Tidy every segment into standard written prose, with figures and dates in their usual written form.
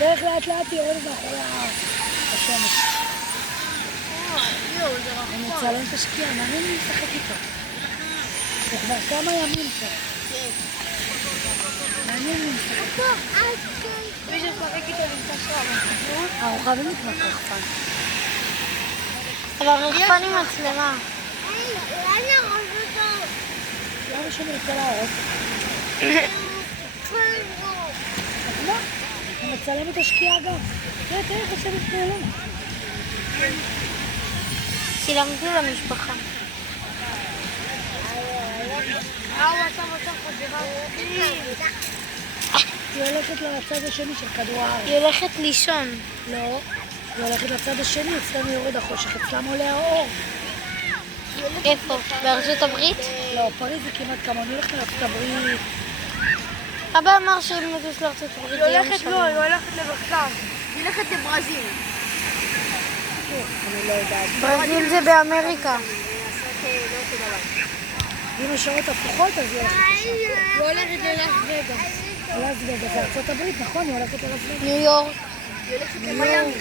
דרך לאט לאט יורדת מאחורי השמש. אני מצלם את השקיעה, מעניין לי לשחק איתו. זה כבר כמה ימים פה. מעניין לי לשחק איתו. מי ששחק איתו נמצא שם. אנחנו חייבים לקנות רחפן. אבל רחפן עם מצלמה. למה שאני רוצה להראות? אז מה? אני מצלם את השקיעה גם. תראה, איך השמש נעלמת. צילמתי למשפחה. היא הולכת לצד השני של כדור הארץ. היא הולכת לישון. לא, היא הולכת לצד השני, אצלנו יורד החושך, אצלם עולה האור. איפה? בארצות הברית? לא, פריז זה כמעט כמוני, היא הולכת לארצות הברית. אבא אמר שהיא מטוס לארצות הברית. היא הולכת למרכז. היא הולכת לברזיל. אני לא יודעת. ברזיל זה באמריקה. אם השעות הפוכות, אז היא הולכת לשם. היא הולכת ללאס וגאס. לאס וגאס, זה ארצות הברית, נכון? היא הולכת ללאס וגאס. ניו יורק. היא הולכת למיאמי.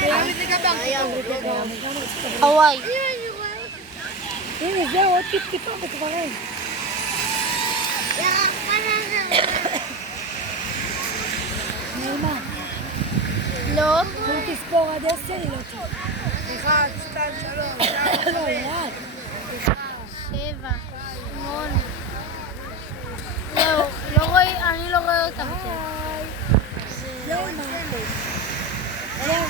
מיאמי זה גם בארצות הברית. הוואי. הנה, זהו, עוד טיפה וכבר אין. נעימה. לא. אם תספור עד 10, היא לא תהיה. 1, 2, 3, 4, לא, לאט. 7, 8. זהו, אני לא רואה אותם. זהו, מה? זהו.